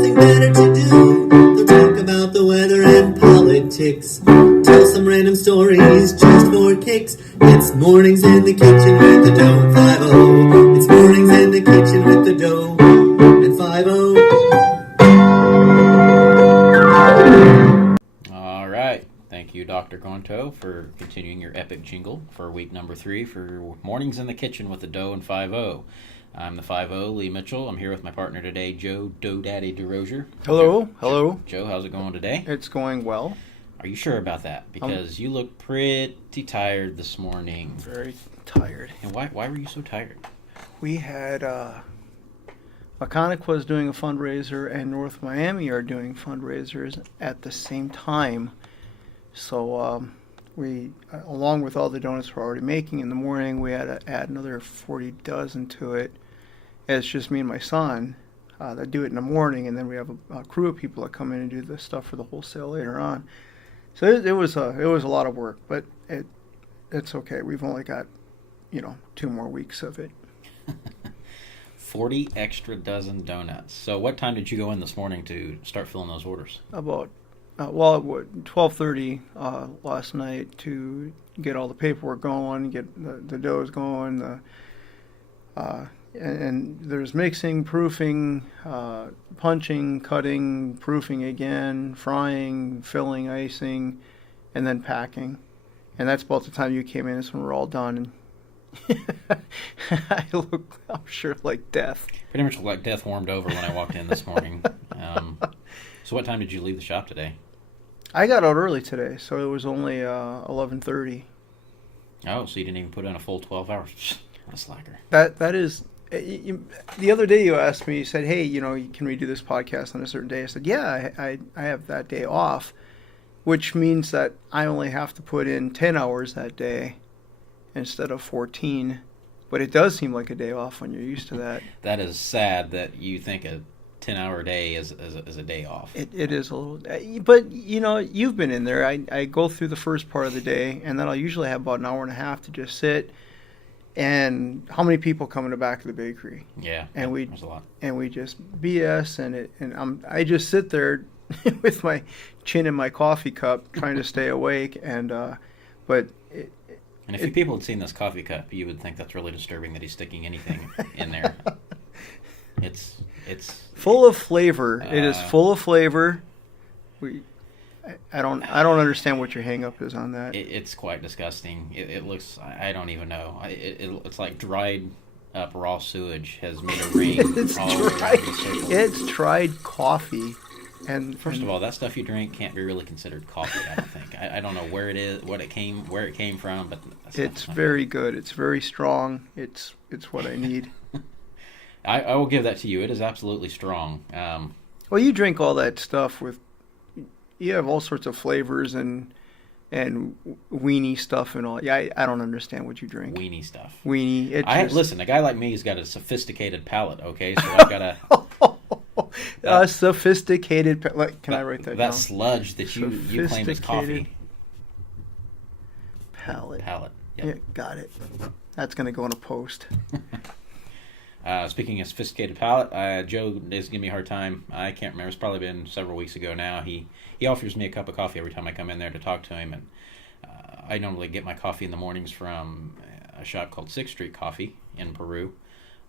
nothing better to do. They'll talk about the weather and politics. Tell some random stories just for kicks. It's Mornings in the Kitchen with the Dough and 5-0. It's Mornings in the Kitchen with the Dough and 5-0. All right. Thank you, Dr. Gonto, for continuing your epic jingle for week number 3 for Mornings in the Kitchen with the Dough and 5-0. I'm the 5-0, Lee Mitchell. I'm here with my partner today, Joe Dough Daddy DeRozier. Hello. Hello. Joe, how's it going today? It's going well. Are you sure about that? Because you look pretty tired this morning. Very tired. And why were you so tired? We had Maconic doing a fundraiser and North Miami are doing fundraisers at the same time. So we, along with all the donuts we're already making in the morning, we had to add another 40 dozen to it. It's just me and my son that do it in the morning, and then we have a crew of people that come in and do the stuff for the wholesale later on. So it was a lot of work, but it's okay. We've only got 2 more weeks of it. 40 extra dozen donuts. So what time did you go in this morning to start filling those orders? About 12:30 last night to get all the paperwork going, get the doughs going, and there's mixing, proofing, punching, cutting, proofing again, frying, filling, icing, and then packing. And that's about the time you came in. That's when we're all done. And I'm sure like death. Pretty much like death warmed over when I walked in this morning. So what time did you leave the shop today? I got out early today, so it was only 11:30. Oh, so you didn't even put in a full 12 hours. What a slacker. That is... the other day you asked me, you said, hey, can we do this podcast on a certain day? I said, yeah, I have that day off, which means that I only have to put in 10 hours that day instead of 14. But it does seem like a day off when you're used to that. That is sad that you think a 10-hour day is a day off. It is a little... But, you've been in there. I go through the first part of the day, and then I'll usually have about an hour and a half to just sit. And how many people come in the back of the bakery? Yeah, and there's a lot. And we just BS, and I just sit there with my chin in my coffee cup, trying to stay awake. And if you people had seen this coffee cup, you would think that's really disturbing that he's sticking anything in there. It's full of flavor. It is full of flavor. I don't understand what your hang up is on that. It's quite disgusting. It looks, I don't even know. It's like dried up raw sewage has made a ring all around the circle. It's dried coffee. First of all, that stuff you drink can't be really considered coffee, I don't think. I don't know where it is, where it came from, but it's very good. It's very strong. It's what I need. I will give that to you. It is absolutely strong. Well, you drink all that stuff with... You have all sorts of flavors and weenie stuff and all. Yeah, I don't understand what you drink. Weenie stuff. Weenie. Listen, a guy like me has got a sophisticated palate, okay? So I've got a sophisticated palate. Can I write that down? That sludge that you claim is coffee. Palate. Yep. Yeah, got it. That's going to go in a post. Speaking of sophisticated palate, Joe is giving me a hard time. I can't remember. It's probably been several weeks ago now. He offers me a cup of coffee every time I come in there to talk to him. And I normally get my coffee in the mornings from a shop called 6th Street Coffee in Peru.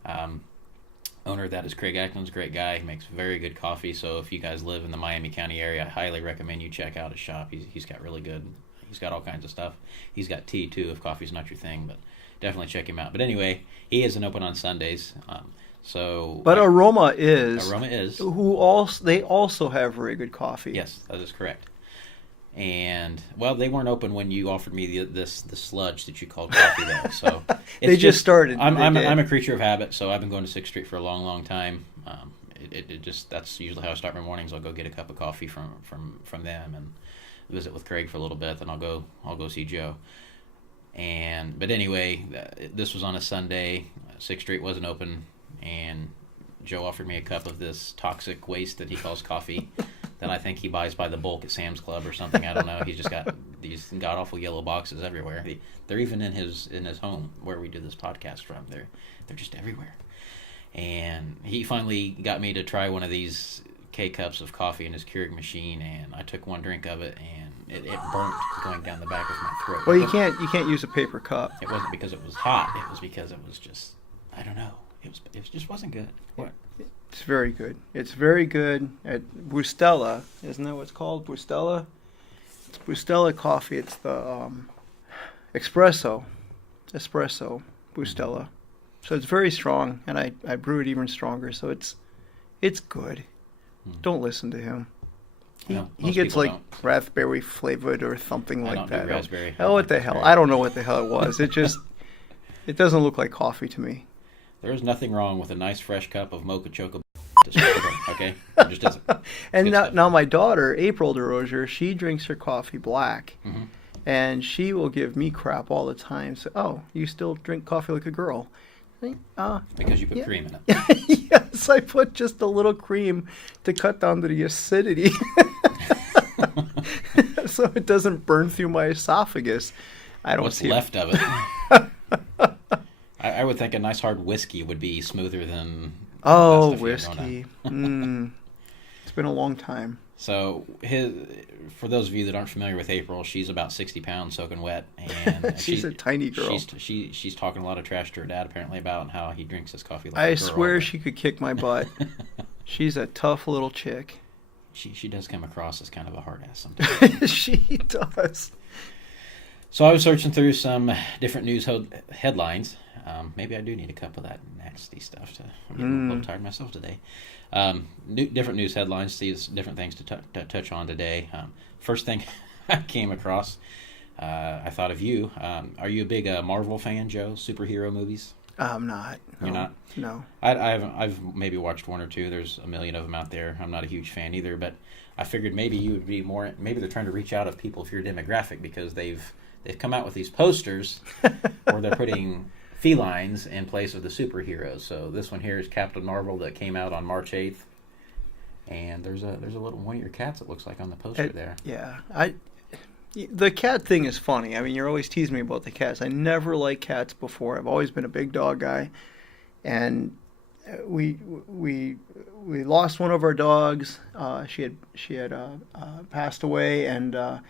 Owner of that is Craig Ackland's a great guy. He makes very good coffee. So if you guys live in the Miami County area, I highly recommend you check out his shop. He's got really good. He's got all kinds of stuff. He's got tea too if coffee's not your thing, but definitely check him out. But anyway, he isn't open on Sundays. But Aroma is. They also have very good coffee. Yes, that is correct. And they weren't open when you offered me the sludge that you called coffee though. So they just started. I'm a creature of habit, so I've been going to 6th Street for a long, long time. That's usually how I start my mornings. I'll go get a cup of coffee from them and visit with Craig for a little bit. Then I'll go see Joe. But anyway, this was on a Sunday. 6th Street wasn't open, and Joe offered me a cup of this toxic waste that he calls coffee that I think he buys by the bulk at Sam's Club or something. I don't know. He's just got these god-awful yellow boxes everywhere. They're even in his home where we do this podcast from. They're just everywhere. And he finally got me to try one of these K-cups of coffee in his Keurig machine, and I took one drink of it, and it burnt going down the back of my throat. Well, you can't use a paper cup. It wasn't because it was hot. It was because it was just, I don't know. It just wasn't good. What? It's very good. It's very good at Bustelo. Isn't that what it's called? Bustelo? It's Bustelo coffee. It's the espresso Bustelo. So it's very strong, and I brew it even stronger. So it's good. Don't listen to him. He gets like don't. raspberry flavored or something I like don't that. do raspberry. Oh, what the hell? I don't know what the hell it was. It doesn't look like coffee to me. There is nothing wrong with a nice fresh cup of mocha choco. Okay, it just isn't. And Good stuff. now my daughter, April DeRozier, she drinks her coffee black. Mhm. And she will give me crap all the time. So, oh, you still drink coffee like a girl? Because you put Yeah. cream in it. Yes, I put just a little cream to cut down to the acidity. So it doesn't burn through my esophagus. I don't What's see left of it? I would think a nice hard whiskey would be smoother than. Oh, that stuff you have going whiskey. It's been a long time. So, for those of you that aren't familiar with April, she's about 60 pounds soaking wet, and She's a tiny girl. She's talking a lot of trash to her dad apparently about how he drinks his coffee like I a girl. swear she could kick my butt. She's a tough little chick. She does come across as kind of a hard ass sometimes. She does. So I was searching through some different news headlines. Maybe I do need a cup of that nasty stuff. I'm getting a little tired myself today. Different news headlines, these different things to touch on today. First thing I came across, I thought of you. Are you a big Marvel fan, Joe? Superhero movies? I'm not. No. You're not? No. I've maybe watched one or two. There's a million of them out there. I'm not a huge fan either, but I figured maybe you would be more. Maybe they're trying to reach out of people of your demographic because they've come out with these posters where they're putting felines in place of the superheroes. So this one here is Captain Marvel that came out on March 8th, and there's a little one of your cats it looks like on the poster there. Yeah. The cat thing is funny. I mean, you're always teasing me about the cats. I never liked cats before. I've always been a big dog guy, and we lost one of our dogs. She had passed away, and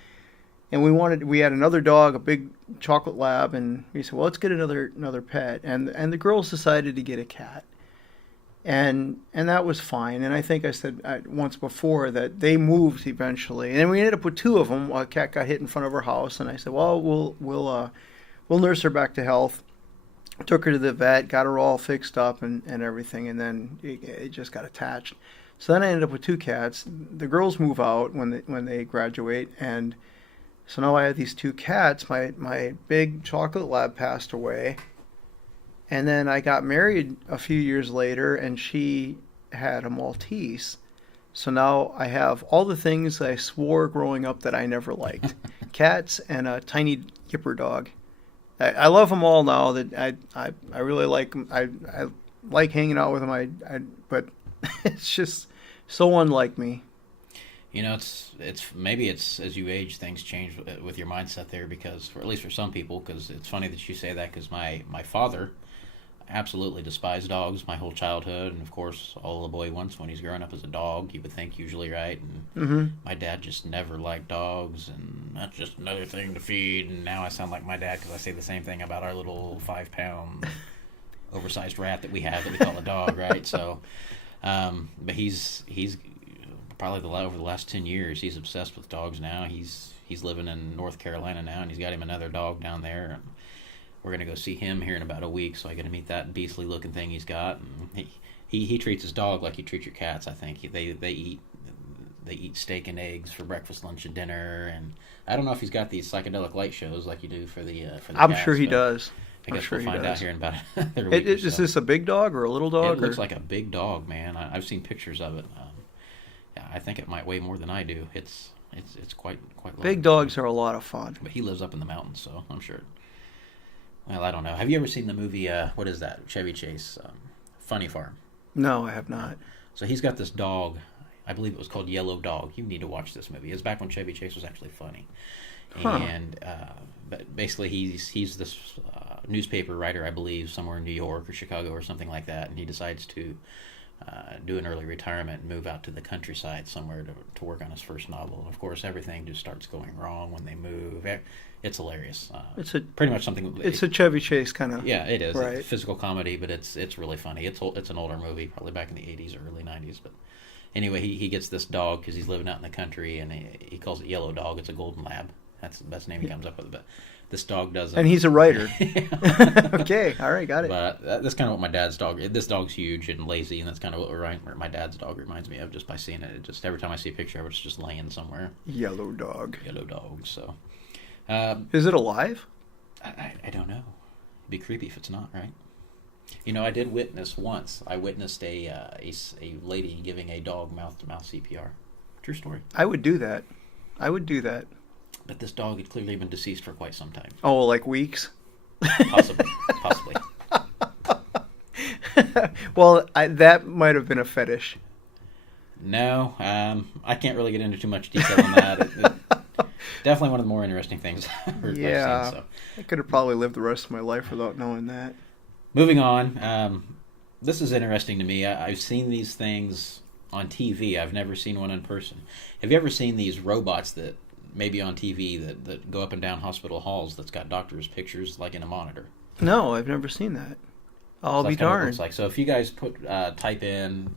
we had another dog, a big chocolate lab, and we said, well, let's get another pet, and the girls decided to get a cat. And that was fine. And I think I said once before that they moved eventually, and we ended up with two of them. A cat got hit in front of our house, and I said, "Well, we'll nurse her back to health." Took her to the vet, got her all fixed up and everything, and then it just got attached. So then I ended up with two cats. The girls move out when they graduate, and so now I have these two cats. My big chocolate lab passed away. And then I got married a few years later, and she had a Maltese. So now I have all the things I swore growing up that I never liked. Cats and a tiny Yipper dog. I love them all now. That I really like them. I like hanging out with them. But it's just so unlike me. You know, maybe it's as you age, things change with your mindset there, because at least for some people, because it's funny that you say that, because my father absolutely despised dogs my whole childhood, and of course all a boy wants when he's growing up is a dog, you would think, usually, right? And my dad just never liked dogs, and that's just another thing to feed. And now I sound like my dad because I say the same thing about our little 5-pound oversized rat that we have that we call a dog, right? So but he's probably over the last 10 years he's obsessed with dogs now. He's living in North Carolina now, and he's got him another dog down there, and we're going to go see him here in about a week, so I get to meet that beastly looking thing he's got. And he treats his dog like you treat your cats, I think. They eat steak and eggs for breakfast, lunch, and dinner. And I don't know if he's got these psychedelic light shows like you do for the I'm cats, sure he does. I guess we'll find out here in about a week or Is so. this a big dog or a little dog? It looks like a big dog, man. I've seen pictures of it. Yeah, I think it might weigh more than I do. It's quite large. Big dogs are a lot of fun. But he lives up in the mountains, so I'm sure. Well, I don't know. Have you ever seen the movie, what is that, Chevy Chase, Funny Farm? No, I have not. So he's got this dog, I believe it was called Yellow Dog. You need to watch this movie. It's back when Chevy Chase was actually funny. Huh. And but basically he's this newspaper writer, I believe, somewhere in New York or Chicago or something like that, and he decides to do an early retirement and move out to the countryside somewhere to work on his first novel. And of course, everything just starts going wrong when they move. It's hilarious. It's a pretty much something. It's a Chevy Chase kind of. Yeah, it is. Right. It's physical comedy, but it's really funny. It's an older movie, probably back in the 80s or early 90s. But anyway, he gets this dog because he's living out in the country, and he calls it Yellow Dog. It's a golden lab. That's the best name he comes up with. But this dog doesn't. And he's a writer. Okay, all right, got it. But that's kind of what my dad's dog. This dog's huge and lazy, and that's kind of what my dad's dog reminds me of just by seeing it. Just every time I see a picture of it, it's just laying somewhere. Yellow Dog. Yellow Dog. So. Is it alive? I don't know. It'd be creepy if it's not, right? You know, I did witness once. I witnessed a lady giving a dog mouth-to-mouth CPR. True story. I would do that. I would do that. But this dog had clearly been deceased for quite some time. Oh, like weeks? Possibly. Well, that might have been a fetish. No, I can't really get into too much detail on that. Definitely one of the more interesting things I've heard. Yeah, I've seen, so. I could have probably lived the rest of my life without knowing that. Moving on, this is interesting to me. I've seen these things on TV. I've never seen one in person. Have you ever seen these robots that maybe on TV that go up and down hospital halls that's got doctors' pictures like in a monitor? No, I've never seen that. I'll So be that's kinda what it darned. looks like. So if you guys type in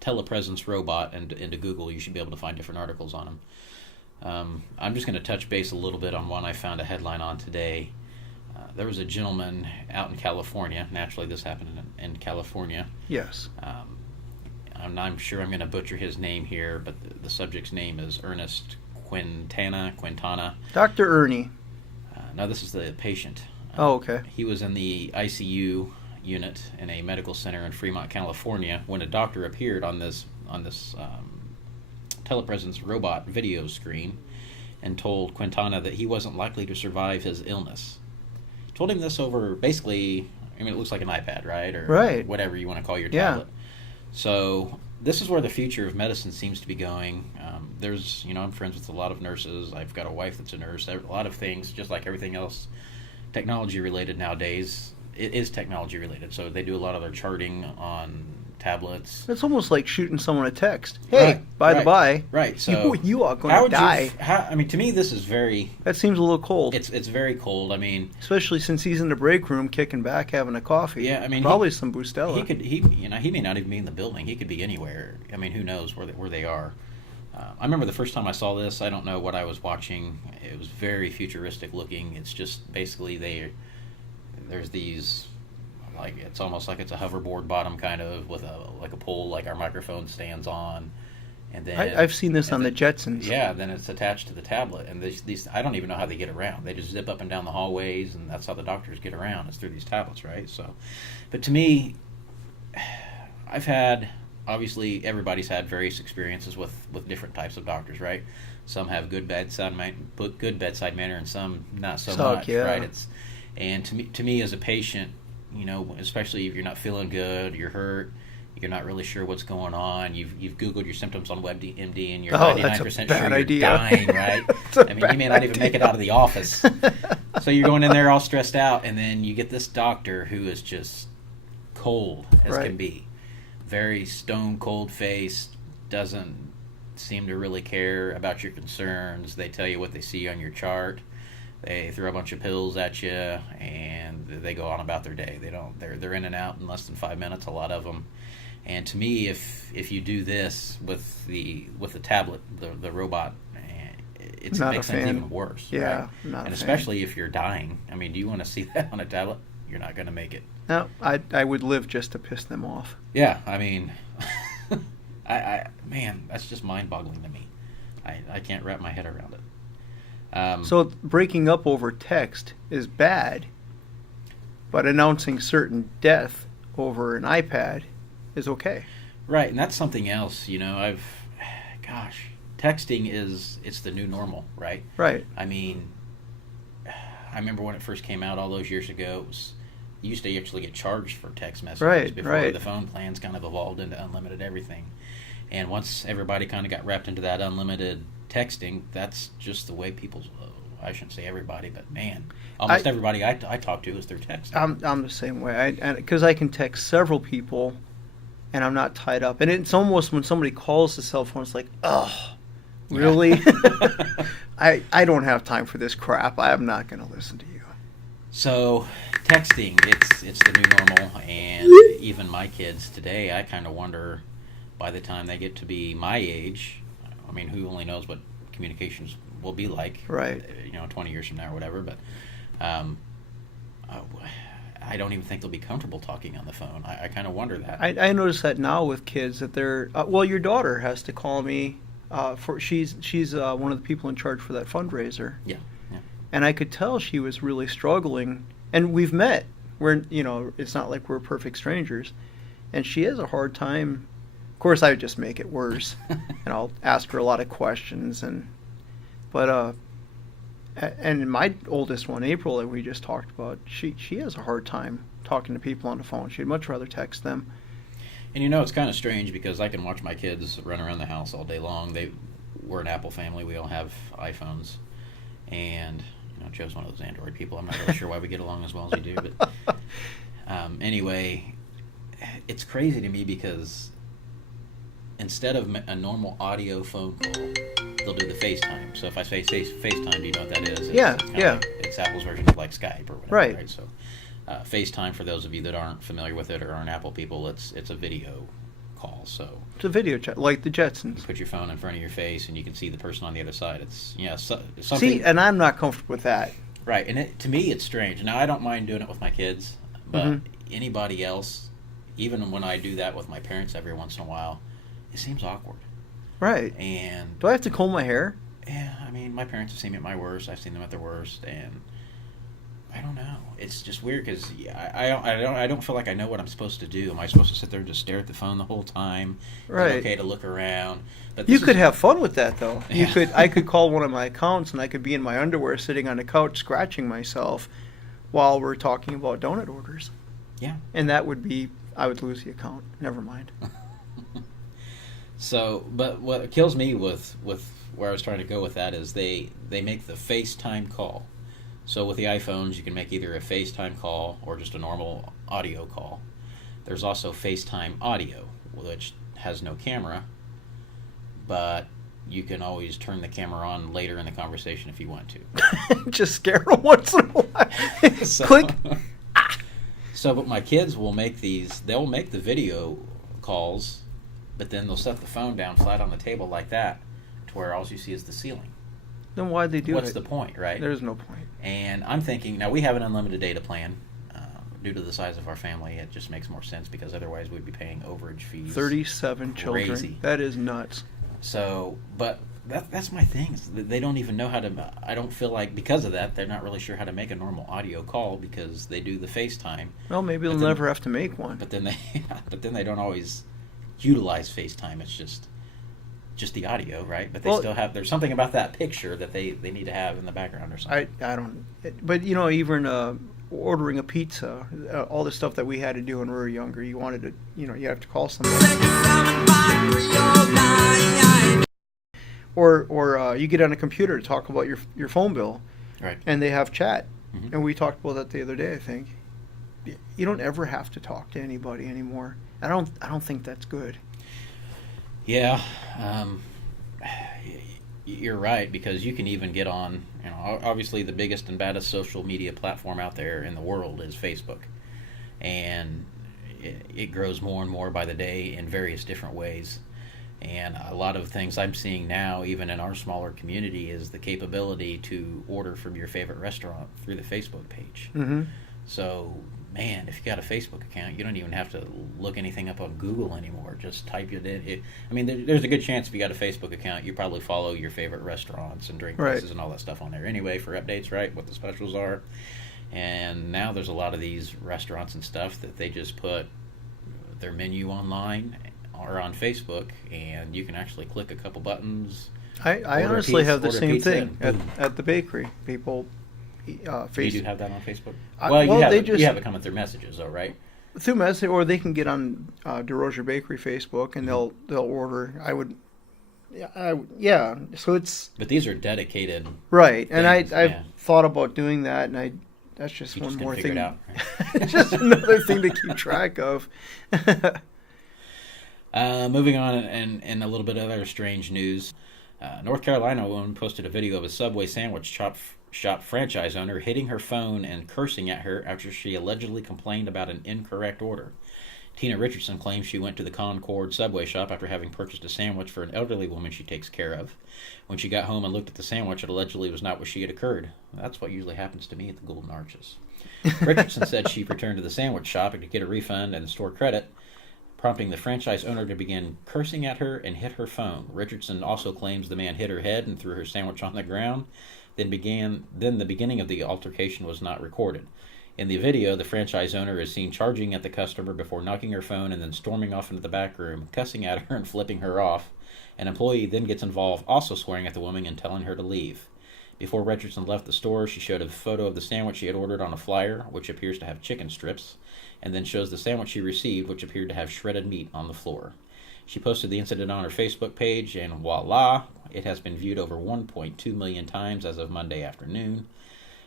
telepresence robot into Google, you should be able to find different articles on them. I'm just going to touch base a little bit on one I found a headline on today. There was a gentleman out in California. Naturally, this happened in California. Yes. I'm sure I'm going to butcher his name here, but the subject's name is Ernest Quintana. Dr. Ernie. No, this is the patient. Oh, okay. He was in the ICU unit in a medical center in Fremont, California, when a doctor appeared on this telepresence robot video screen and told Quintana that he wasn't likely to survive his illness. Told him this over basically, I mean, it looks like an iPad, right? Or Right. whatever you want to call your Yeah. tablet. So this is where the future of medicine seems to be going. I'm friends with a lot of nurses. I've got a wife that's a nurse. A lot of things, just like everything else, technology related nowadays, it is technology related. So they do a lot of their charting on tablets. It's almost like shooting someone a text. Hey, Right, by the right, by, Right. So you are going how to would die. I mean, to me, this is very. That seems a little cold. It's very cold. I mean, Especially since he's in the break room kicking back, having a coffee. Yeah, I mean, probably some Bustelo. he may not even be in the building. He could be anywhere. I mean, who knows where they are. I remember the first time I saw this. I don't know what I was watching. It was very futuristic looking. It's just basically there's these, like, it's almost like it's a hoverboard bottom kind of with a pole like our microphone stands on, and then I've seen this on the Jetsons. Yeah, then it's attached to the tablet, and these I don't even know how they get around. They just zip up and down the hallways, and that's how the doctors get around. It's through these tablets, right? So, but to me, obviously everybody's had various experiences with different types of doctors, right? Some have good bedside manner, and some not so much, yeah. right? And to me as a patient, especially if you're not feeling good, you're hurt, you're not really sure what's going on. You've Googled your symptoms on WebMD, and you're 99% sure you're idea. dying, right? I mean, you may not even make it out of the office. So you're going in there all stressed out, and then you get this doctor who is just cold as Right. can be, very stone cold faced, doesn't seem to really care about your concerns. They tell you what they see on your chart. They throw a bunch of pills at you, and they go on about their day. They're in and out in less than 5 minutes, a lot of them. And to me, if you do this with the tablet, the robot, it Not makes a things fan. even worse. Yeah, right? not a And fan. especially if you're dying. I mean, do you want to see that on a tablet? You're not going to make it. No, I would live just to piss them off. Yeah, I mean, man, that's just mind-boggling to me. I can't wrap my head around it. So breaking up over text is bad, but announcing certain death over an iPad is okay. Right, and that's something else. Texting it's the new normal, right? Right. I mean, I remember when it first came out all those years ago. You used to actually get charged for text messages Right, before right. the phone plans kind of evolved into unlimited everything. And once everybody kind of got wrapped into that unlimited texting, that's just the way people. I shouldn't say everybody, but man, almost everybody I talk to is through texting. I'm the same way. Because I can text several people and I'm not tied up. And it's almost when somebody calls the cell phone, it's like, oh, really? I don't have time for this crap. I am not going to listen to you. So texting, it's the new normal, and even my kids today, I kind of wonder by the time they get to be my age, I mean, who only knows what communications will be like, Right. 20 years from now or whatever, but I don't even think they'll be comfortable talking on the phone. I kind of wonder that. I notice that now with kids that they're well, your daughter has to call me she's one of the people in charge for that fundraiser. Yeah. And I could tell she was really struggling. And we've met. It's not like we're perfect strangers. And she has a hard time. Of course, I would just make it worse, and I'll ask her a lot of questions. And my oldest one, April, that we just talked about, she has a hard time talking to people on the phone. She'd much rather text them. And it's kind of strange because I can watch my kids run around the house all day long. We're an Apple family. We all have iPhones, and Joe's one of those Android people. I'm not really sure why we get along as well as we do, but anyway, it's crazy to me because instead of a normal audio phone call, they'll do the FaceTime. So if I say FaceTime, do you know what that is? It's Apple's version of like Skype or whatever, right? So FaceTime, for those of you that aren't familiar with it or aren't Apple people, it's a video call. So it's a video chat, like the Jetsons. You put your phone in front of your face and you can see the person on the other side. It's something. See, and I'm not comfortable with that. Right, and to me it's strange. Now I don't mind doing it with my kids, but anybody else, even when I do that with my parents every once in a while, it seems awkward. Right. And do I have to comb my hair? Yeah, I mean, my parents have seen me at my worst. I've seen them at their worst, and I don't know. It's just weird because I don't feel like I know what I'm supposed to do. Am I supposed to sit there and just stare at the phone the whole time? Right. Is it okay to look around? But you could have fun with that, though. Yeah. I could call one of my accounts, and I could be in my underwear sitting on the couch scratching myself while we're talking about donut orders. Yeah. And I would lose the account. Never mind. So, but what kills me with where I was trying to go with that is they make the FaceTime call. So with the iPhones, you can make either a FaceTime call or just a normal audio call. There's also FaceTime audio, which has no camera, but you can always turn the camera on later in the conversation if you want to. Just scare them once in a while. Click. So, but my kids will make they'll make the video calls, but then they'll set the phone down flat on the table like that, to where all you see is the ceiling. Then why'd they do What's it? the point, right? There's no point. And I'm thinking, now we have an unlimited data plan. Due to the size of our family, it just makes more sense because otherwise we'd be paying overage fees. 37 children. Crazy. That is nuts. So, but that's my thing. They don't even know how to. I don't feel like because of that they're not really sure how to make a normal audio call because they do the FaceTime. Well, maybe they'll never have to make one. But then they don't always utilize FaceTime. It's just the audio, right? But they still have. There's something about that picture that they need to have in the background or something. I don't. But even ordering a pizza, all the stuff that we had to do when we were younger, you wanted to, you have to call somebody. Or you get on a computer to talk about your phone bill, right? And they have chat, Mm-hmm. and we talked about that the other day. I think you don't ever have to talk to anybody anymore. I don't think that's good. Yeah, you're right because you can even get on. Obviously the biggest and baddest social media platform out there in the world is Facebook, and it grows more and more by the day in various different ways. And a lot of things I'm seeing now, even in our smaller community, is the capability to order from your favorite restaurant through the Facebook page. Mm-hmm. So, man, if you got a Facebook account, you don't even have to look anything up on Google anymore. Just type it in. There's a good chance if you got a Facebook account, you probably follow your favorite restaurants and drink places and all that stuff on there anyway for updates, right? What the specials are. And now there's a lot of these restaurants and stuff that they just put their menu online or on Facebook, and you can actually click a couple buttons. I honestly have the same thing at the bakery. People, You do have that on Facebook? You have it coming through messages, though, right? Through message, or they can get on DeRozier Bakery Facebook, and they'll order. So it's. But these are dedicated. Right, and things, I've thought about doing that, and that's just one more thing. Out, right? It's just another thing to keep track of. Moving on, and a little bit of other strange news. North Carolina woman posted a video of a Subway sandwich shop franchise owner hitting her phone and cursing at her after she allegedly complained about an incorrect order. Tina Richardson claims she went to the Concord Subway shop after having purchased a sandwich for an elderly woman she takes care of. When she got home and looked at the sandwich, it allegedly was not what she had occurred. That's what usually happens to me at the Golden Arches. Richardson said she returned to the sandwich shop to get a refund and store credit, prompting the franchise owner to begin cursing at her and hit her phone. Richardson also claims the man hit her head and threw her sandwich on the ground. Then the beginning of the altercation was not recorded. In the video, the franchise owner is seen charging at the customer before knocking her phone and then storming off into the back room, cussing at her and flipping her off. An employee then gets involved, also swearing at the woman and telling her to leave. Before Richardson left the store, she showed a photo of the sandwich she had ordered on a flyer, which appears to have chicken strips, and then shows the sandwich she received, which appeared to have shredded meat on the floor. She posted the incident on her Facebook page, and voila, it has been viewed over 1.2 million times as of Monday afternoon,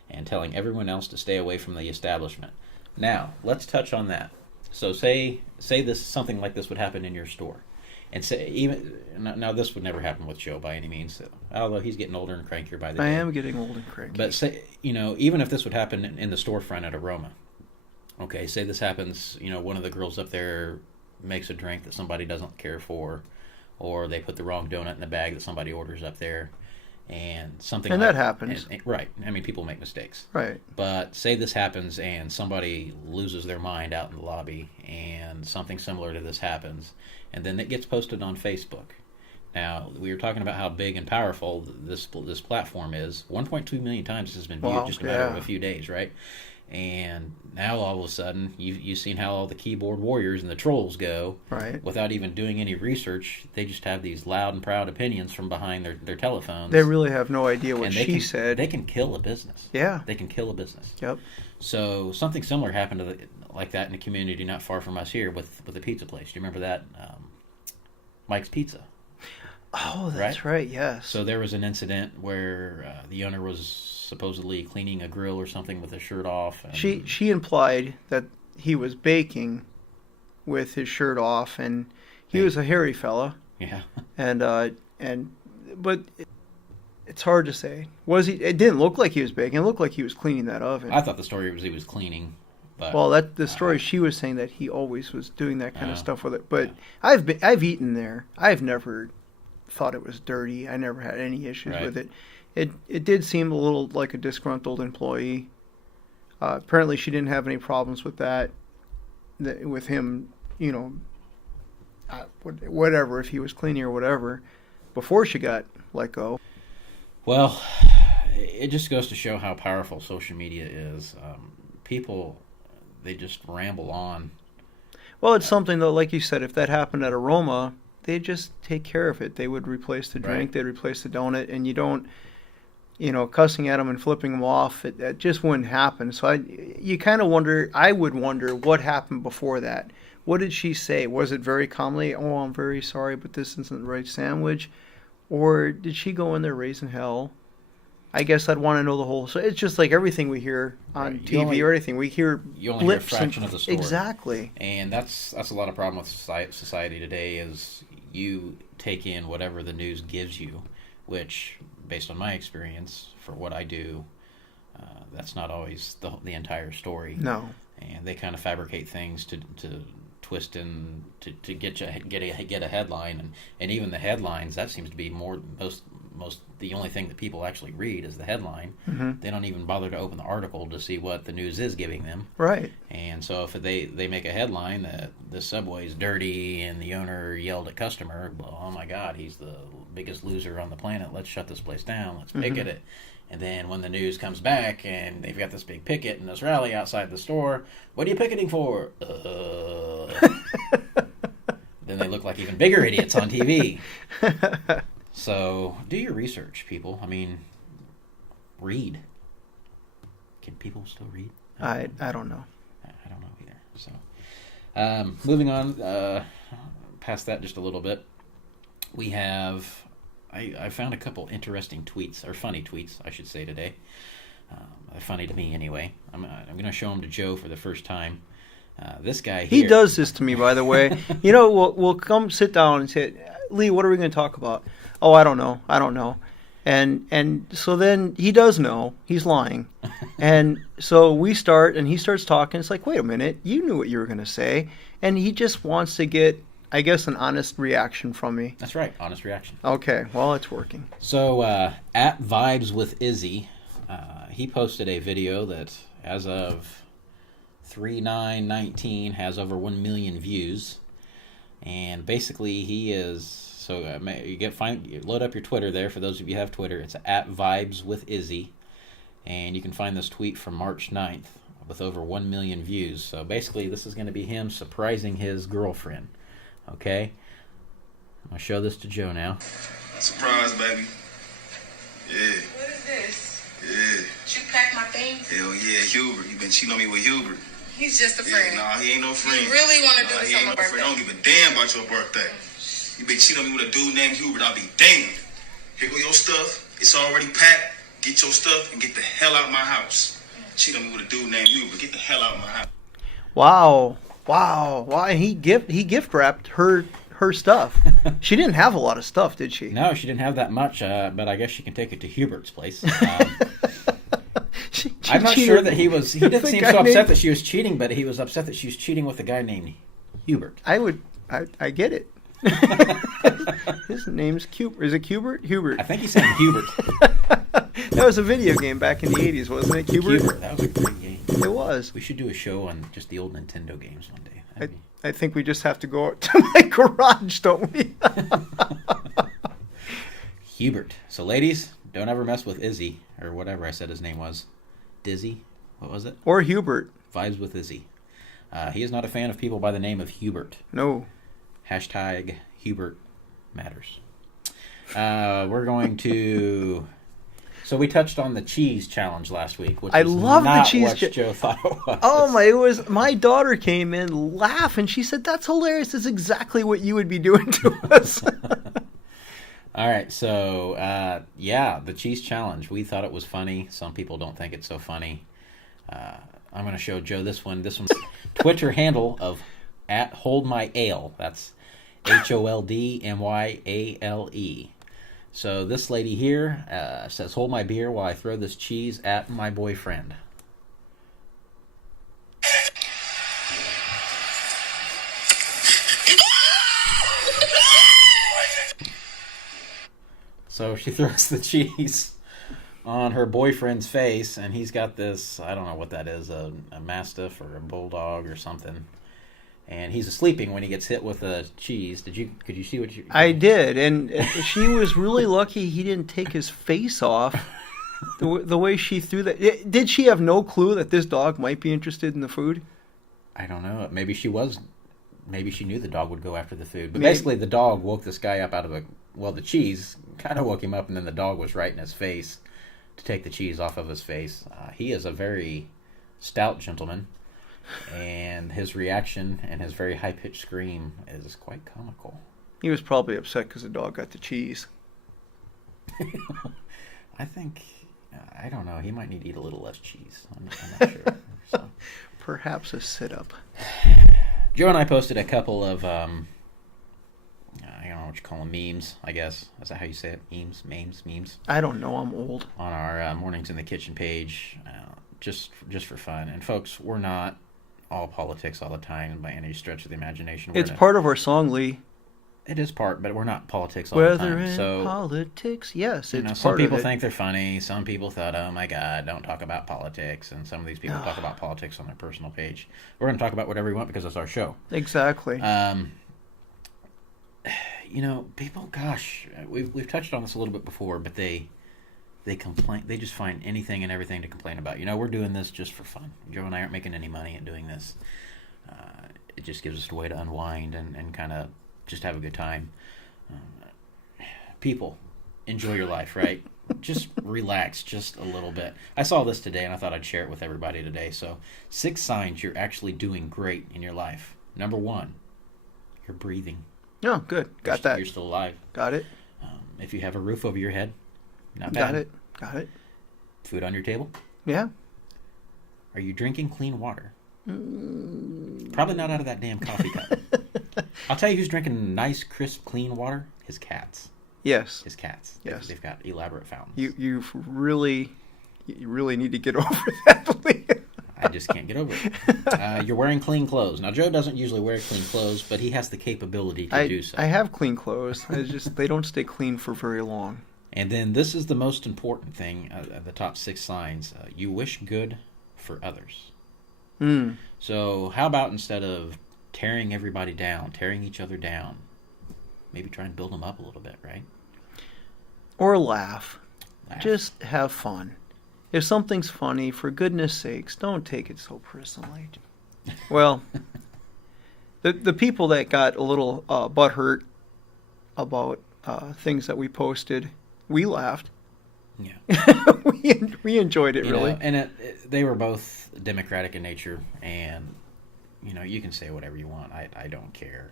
and telling everyone else to stay away from the establishment. Now, let's touch on that. So say this something like this would happen in your store. And say even now, this would never happen with Joe by any means, although he's getting older and crankier by the day. I am getting old and cranky. But say, even if this would happen in the storefront at Aroma, okay, say this happens, one of the girls up there makes a drink that somebody doesn't care for, or they put the wrong donut in the bag that somebody orders up there, and something. And that happens. Right. I mean, people make mistakes. Right. But say this happens and somebody loses their mind out in the lobby, and something similar to this happens, and then it gets posted on Facebook. Now, we were talking about how big and powerful this platform is. 1.2 million times this has been viewed just a matter of a few days, right? And now all of a sudden, you've seen how all the keyboard warriors and the trolls go. Right. Without even doing any research. They just have these loud and proud opinions from behind their telephones. They really have no idea what she said. They can kill a business. Yeah. They can kill a business. Yep. So something similar happened like that in a community not far from us here with a pizza place. Do you remember that? Mike's Pizza. Oh, that's right. Yes. So there was an incident where the owner was supposedly cleaning a grill or something with his shirt off. And she implied that he was baking with his shirt off, and he was a hairy fella. Yeah. But it's hard to say. Was he? It didn't look like he was baking. It looked like he was cleaning that oven. I thought the story was he was cleaning. But, well, the story she was saying that he always was doing that kind of stuff with it. But I've eaten there. I've never thought it was dirty. I never had any issues with it. It did seem a little like a disgruntled employee. Apparently, she didn't have any problems with that. With him, whatever, if he was cleaning or whatever, before she got let go. Well, it just goes to show how powerful social media is. People, they just ramble on. Well, it's something though, like you said, if that happened at Aroma, they'd just take care of it. They would replace the drink, they'd replace the donut, and you don't, cussing at them and flipping them off, that just wouldn't happen. So you kind of wonder, I would wonder what happened before that. What did she say? Was it very calmly, oh, I'm very sorry, but this isn't the right sandwich? Or did she go in there raising hell? I guess I'd want to know the whole. So it's just like everything we hear on TV or anything. We hear you only hear a fraction of the story. Exactly. And that's a lot of problem with society today is you take in whatever the news gives you, which, based on my experience, for what I do, that's not always the entire story. No. And they kind of fabricate things to twist and to get a headline, and even the headlines, that seems to be most the only thing that people actually read is the headline. Mm-hmm. They don't even bother to open the article to see what the news is giving them. Right. And so if they make a headline that the Subway is dirty and the owner yelled at customer, well, oh my God, he's the biggest loser on the planet, let's shut this place down, let's picket it. And then when the news comes back and they've got this big picket and this rally outside the store, what are you picketing for? Then they look like even bigger idiots on TV. So do your research, people. I mean, read. Can people still read? I don't know. I don't know either. So moving on, past that just a little bit, we have... I found a couple interesting tweets, or funny tweets, I should say, today. They're funny to me anyway. I'm going to show them to Joe for the first time. This guy He here. does this to me, by the way. We'll come sit down and say, Lee, what are we going to talk about? Oh, I don't know. And so then he does know. He's lying. And so we start, and he starts talking. It's like, wait a minute, you knew what you were going to say. And he just wants to get, I guess, an honest reaction from me. That's right, honest reaction. Okay, well, it's working. So, at Vibes with Izzy, he posted a video that, as of 3/9/19, has over 1 million views. And basically, he is... So, you load up your Twitter there. For those of you who have Twitter, it's at Vibes with Izzy. And you can find this tweet from March 9th with over 1 million views. So, basically, this is going to be him surprising his girlfriend. Okay? I'm going to show this to Joe now. Surprise, baby. Yeah. What is this? Yeah. Did you pack my things? Hell yeah, Hubert. You been cheating on me with Hubert. He's just a friend. Yeah, nah, he ain't no friend. You really want to do Nah, this he on ain't my no birthday? friend. I don't give a damn about your birthday. You been cheating on me with a dude named Hubert. I'll be damned. Here go your stuff. It's already packed. Get your stuff and get the hell out of my house. Cheat on me with a dude named Hubert. Get the hell out of my house. Wow. And he gift wrapped her stuff. She didn't have a lot of stuff, did she? No, she didn't have that much, but I guess she can take it to Hubert's place. She I'm not cheated sure that he didn't with seem a so guy upset named- that she was cheating, but he was upset that she was cheating with a guy named Hubert. I get it. His name's Cubert. Is it Cubert? Hubert. I think he's saying Hubert. That was a video game back in the 80s, wasn't it? Cubert? That was a great game. It was. We should do a show on just the old Nintendo games one day. That'd be- I think we just have to go out to my garage, don't we? Hubert. So, ladies, don't ever mess with Izzy, or whatever I said his name was. Dizzy? What was it? Or Hubert. Vibes with Izzy. He is not a fan of people by the name of Hubert. No. Hashtag Hubert matters. We're going to... So we touched on the cheese challenge last week, which I is love the not cheese what Joe thought it was. Oh my daughter came in laughing. She said, "That's hilarious. That's exactly what you would be doing to us." All right, so the cheese challenge. We thought it was funny. Some people don't think it's so funny. I'm going to show Joe this one. This one's Twitter handle of @HoldMyAle. That's HoldMyAle. So this lady here says, "Hold my beer while I throw this cheese at my boyfriend." So she throws the cheese on her boyfriend's face, and he's got this, I don't know what that is, a mastiff or a bulldog or something. And he's sleeping when he gets hit with the cheese. Could you see what you... I did, and she was really lucky he didn't take his face off. The way she threw that. Did she have no clue that this dog might be interested in the food? I don't know. Maybe she was. Maybe she knew the dog would go after the food. But Maybe. basically, the dog woke this guy up out of the cheese kind of woke him up, and then the dog was right in his face to take the cheese off of his face. He is a very stout gentleman, and his reaction and his very high-pitched scream is quite comical. He was probably upset because the dog got the cheese. I think, I don't know, he might need to eat a little less cheese. I'm not sure. So. Perhaps a sit-up. Joe and I posted a couple of, I don't know what you call them, memes, I guess. Is that how you say it? Memes? I don't know. I'm old. On our Mornings in the Kitchen page, just for fun. And folks, we're not all politics all the time by any stretch of the imagination. It's part of our song, Lee. It is part, but we're not politics all the Weather time. and So, politics, yes, it's some part people of it. think they're funny. Some people thought, oh my God, don't talk about politics. And some of these people talk about politics on their personal page. We're going to talk about whatever we want because it's our show. Exactly. People, gosh, we've touched on this a little bit before, but they complain. They just find anything and everything to complain about. We're doing this just for fun. Joe and I aren't making any money at doing this. It just gives us a way to unwind and kind of just have a good time. People, enjoy your life, right? Just relax just a little bit. I saw this today, and I thought I'd share it with everybody today. So, 6 signs you're actually doing great in your life. Number 1, you're breathing. Oh, good. Got that. You're still alive. Got it. If you have a roof over your head, not bad. Got it. Food on your table. Yeah. Are you drinking clean water? Probably not out of that damn coffee cup. I'll tell you who's drinking nice, crisp, clean water. His cats. Yes. His cats. Yes. They've got elaborate fountains. You really need to get over that, Lee. I just can't get over it. You're wearing clean clothes. Now, Joe doesn't usually wear clean clothes, but he has the capability to do so. I have clean clothes. They don't stay clean for very long. And then this is the most important thing, the top 6 signs. You wish good for others. Mm. So how about instead of tearing everybody down, tearing each other down, maybe try and build them up a little bit, right? Or laugh. Laugh. Just have fun. If something's funny, for goodness sakes, don't take it so personally. Well, the people that got a little butthurt about things that we posted, we laughed. Yeah. we enjoyed it, You really. know, and they were both democratic in nature, and you can say whatever you want. I don't care.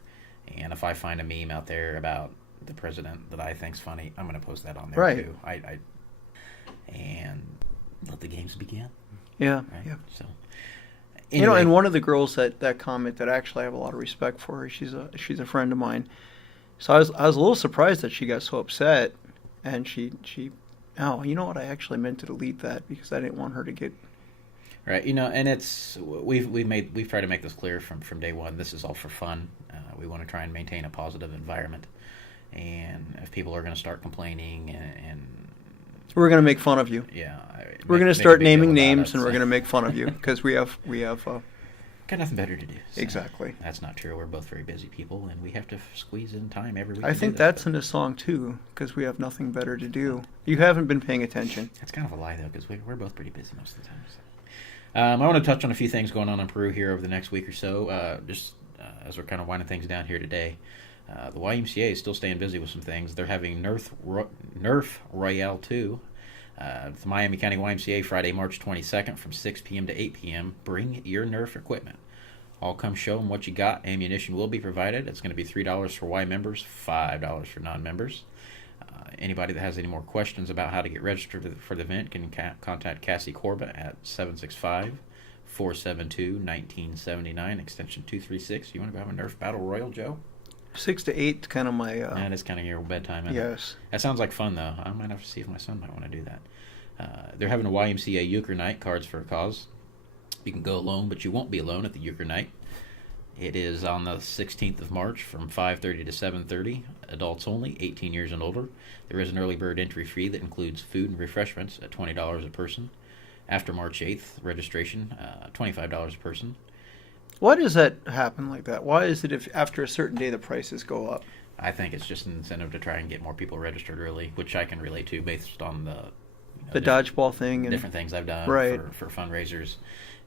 And if I find a meme out there about the president that I think's funny, I'm going to post that on there Right. too. And let the games begin. Yeah, Right? yeah. So, You know, anyway, and one of the girls that commented, actually I have a lot of respect for her. She's a friend of mine. So I was a little surprised that she got so upset, and she oh, you know what? I actually meant to delete that because I didn't want her to get. right? And it's we've tried to make this clear from day one. This is all for fun. We want to try and maintain a positive environment, and if people are going to start complaining and We're going to make fun of you. yeah, We're going to start naming names, and we're going to make fun of you because we have. got nothing better to do. So Exactly. That's not true. We're both very busy people, and we have to squeeze in time every week. I to do think this that's stuff. in the song too because we have nothing better to do. You haven't been paying attention. That's kind of a lie, though, because we're both pretty busy most of the time. So. I want to touch on a few things going on in Peru here over the next week or so. Just as we're kind of winding things down here today. The YMCA is still staying busy with some things. They're having Nerf Royale 2. The Miami County YMCA Friday, March 22nd from 6 p.m. to 8 p.m. Bring your Nerf equipment. All come show them what you got. Ammunition will be provided. It's going to be $3 for Y members, $5 for non-members. Anybody that has any more questions about how to get registered for the event can contact Cassie Corba at 765-472-1979, extension 236. You want to have a Nerf Battle Royal, Joe? 6 to 8 is kind of my. That is kind of your bedtime, isn't it? Yes. That sounds like fun, though. I might have to see if my son might want to do that. They're having a YMCA Euchre Night, Cards for a Cause. You can go alone, but you won't be alone at the Euchre Night. It is on the 16th of March from 5:30 to 7:30. Adults only, 18 years and older. There is an early bird entry fee that includes food and refreshments at $20 a person. After March 8th, registration, $25 a person. Why does that happen like that? Why is it if after a certain day the prices go up? I think it's just an incentive to try and get more people registered early, which I can relate to based on the The dodgeball thing and different things I've done Right. for fundraisers.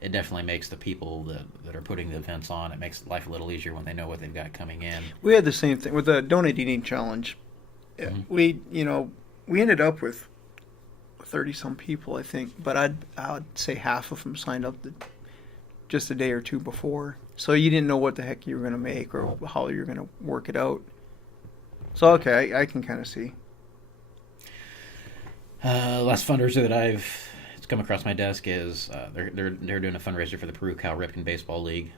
It definitely makes the people that are putting the events on, it makes life a little easier when they know what they've got coming in. we had the same thing with the Donate Eating Challenge. Mhm. We ended up with 30 some people, I think, but I'd say half of them signed up just a day or two before. So you didn't know what the heck you were going to make or how you're going to work it out. So okay, I can kind of see. Last fundraiser that it's come across my desk is they're doing a fundraiser for the Peru Cal Ripken Baseball League,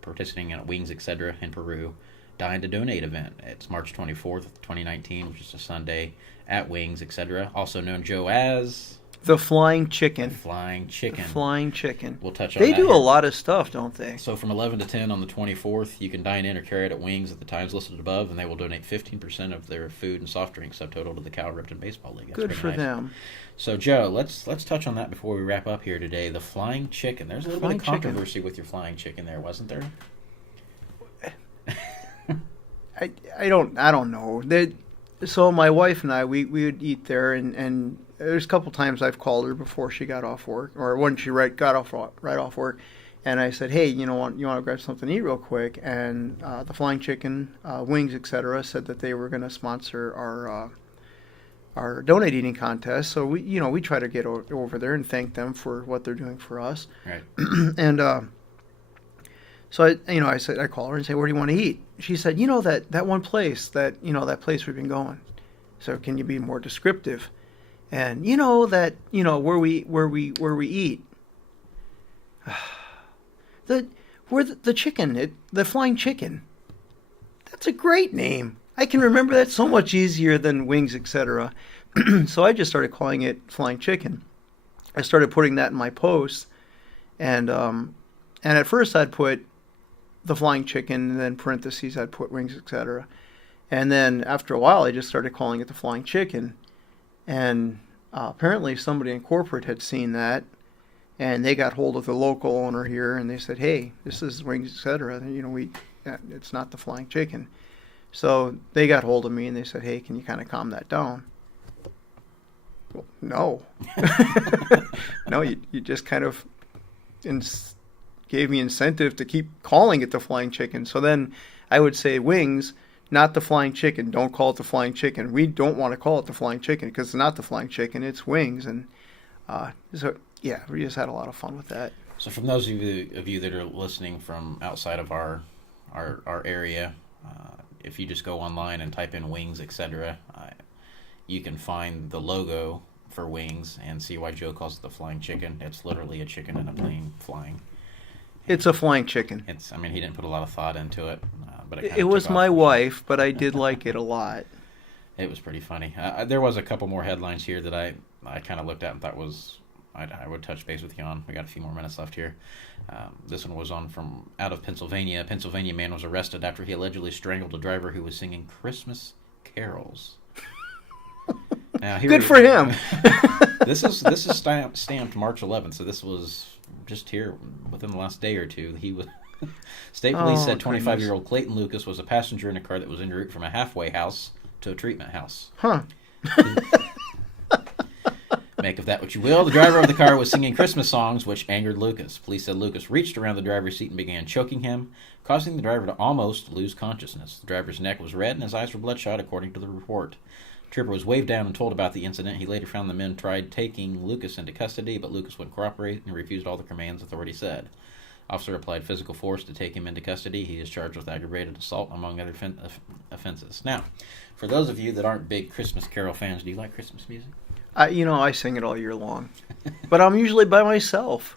participating in Wings Etc. in Peru. Dine to Donate event. It's March 24th, 2019, which is a Sunday at Wings Etc. Also known, Joe, as The Flying Chicken. Flying Chicken. Flying Chicken. We'll touch on They that do here. a lot of stuff, don't they? So from 11 to 10 on the 24th, you can dine in or carry it at Wings at the times listed above, and they will donate 15% of their food and soft drinks subtotal to the Cal Ripken Baseball League. That's Good pretty for nice. them. So, Joe, let's touch on that before we wrap up here today. The Flying Chicken. There's a little Flying bit of chicken. controversy with your Flying Chicken there, wasn't there? I don't know. So my wife and I we would eat there, and there's a couple times I've called her before she got off work, or when she got off right off work, and I said, hey, you want to grab something to eat real quick? And the Flying Chicken, Wings, etc. said that they were going to sponsor our Donate Eating contest. So we try to get over there and thank them for what they're doing for us. Right. And so I call her and say, where do you want to eat? She said, that one place that place we've been going. So can you be more descriptive? And where we eat. The chicken, the Flying Chicken. That's a great name. I can remember that so much easier than Wings, etc. So I just started calling it Flying Chicken. I started putting that in my posts, and at first I'd put the Flying Chicken, and then parentheses I'd put Wings, etc. And then after a while I just started calling it the Flying Chicken, and apparently somebody in corporate had seen that, and they got hold of the local owner here, and they said, "Hey, this is Wings, etc. It's not the Flying Chicken." So they got hold of me and they said, "Hey, can you kind of calm that down?" Well, no. No, you just kind of gave me incentive to keep calling it the Flying Chicken. So then I would say Wings, not the Flying Chicken. Don't call it the Flying Chicken. We don't want to call it the Flying Chicken because it's not the Flying Chicken. It's Wings. And so, yeah, we just had a lot of fun with that. So from those of you that are listening from outside of our area, if you just go online and type in Wings, etc., you can find the logo for Wings and see why Joe calls it the Flying Chicken. It's literally a chicken in a plane flying. It's a Flying Chicken. He didn't put a lot of thought into it, but it was my wife, but I did like it a lot. It was pretty funny. There was a couple more headlines here that I kind of looked at and thought I would touch base with you on. We got a few more minutes left here. This one was from out of Pennsylvania. A Pennsylvania man was arrested after he allegedly strangled a driver who was singing Christmas carols. Now, good for him. This is stamped March 11th, so this was just here within the last day or two. State police said 25-year-old Clayton Lucas was a passenger in a car that was en route from a halfway house to a treatment house. Huh. Make of that what you will. The driver of the car was singing Christmas songs, which angered Lucas. Police said Lucas reached around the driver's seat and began choking him, causing the driver to almost lose consciousness. The driver's neck was red and his eyes were bloodshot, according to the report. Trooper was waved down and told about the incident. He later found the men tried taking Lucas into custody, but Lucas wouldn't cooperate and refused all the commands authorities said. Officer applied physical force to take him into custody. He is charged with aggravated assault, among other offenses. Now, for those of you that aren't big Christmas Carol fans, do you like Christmas music? I sing it all year long, but I'm usually by myself.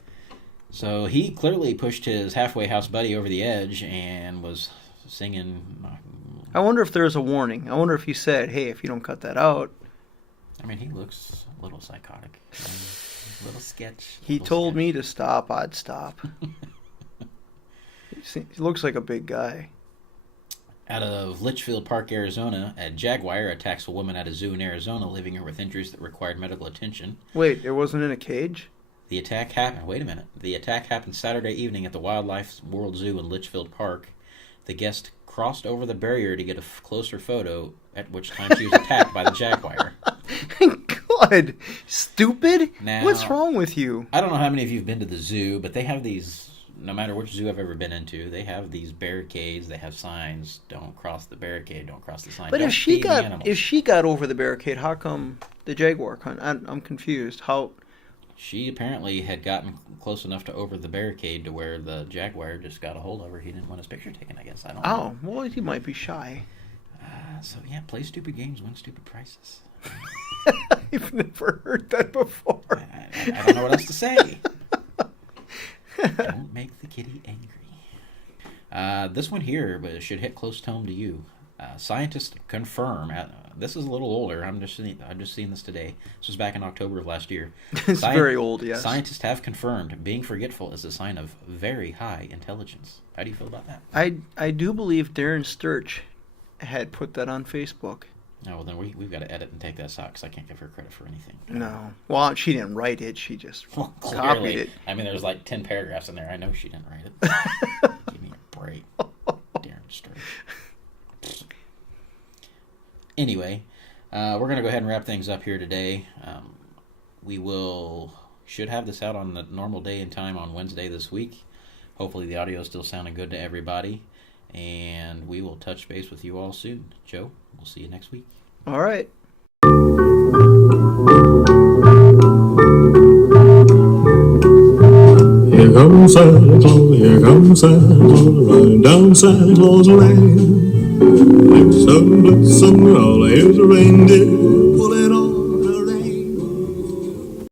So he clearly pushed his halfway house buddy over the edge and was singing. I wonder if there's a warning. I wonder if he said, "Hey, if you don't cut that out." I mean, he looks a little psychotic, a little sketch. He told me to stop. I'd stop. He looks like a big guy. Out of Litchfield Park, Arizona, a jaguar attacks a woman at a zoo in Arizona, leaving her with injuries that required medical attention. Wait, it wasn't in a cage? The attack happened. Wait a minute. The attack happened Saturday evening at the Wildlife World Zoo in Litchfield Park. The guest crossed over the barrier to get a closer photo, at which time she was attacked by the jaguar. God, stupid? Now, what's wrong with you? I don't know how many of you have been to the zoo, but they have these. No matter which zoo I've ever been into, they have these barricades. They have signs: "Don't cross the barricade. Don't cross the sign." But if she got over the barricade, how come the jaguar? I'm confused. How? She apparently had gotten close enough to over the barricade to where the jaguar just got a hold of her. He didn't want his picture taken, I guess. I don't know. Oh, well, he might be shy. So yeah, play stupid games, win stupid prizes. I've never heard that before. I don't know what else to say. Don't make the kitty angry. This one here should hit close to home to you. Scientists confirm. This is a little older. I'm just seeing this today. This was back in October of last year. It's very old, yes. Scientists have confirmed being forgetful is a sign of very high intelligence. How do you feel about that? I do believe Darren Sturch had put that on Facebook. Oh, well, then we've got to edit and take that out because I can't give her credit for anything. No. Well, she didn't write it. She just copied it. I mean, there's like 10 paragraphs in there. I know she didn't write it. Give me a break. Darren Sturch. Anyway, we're going to go ahead and wrap things up here today. We should have this out on the normal day and time on Wednesday this week. Hopefully the audio is still sounding good to everybody. And we will touch base with you all soon. Joe, we'll see you next week. All right. Here comes Santa Claus, here comes Santa Claus, riding down Santa Claus Lane. Blitzen, blitzen, all here's a reindeer.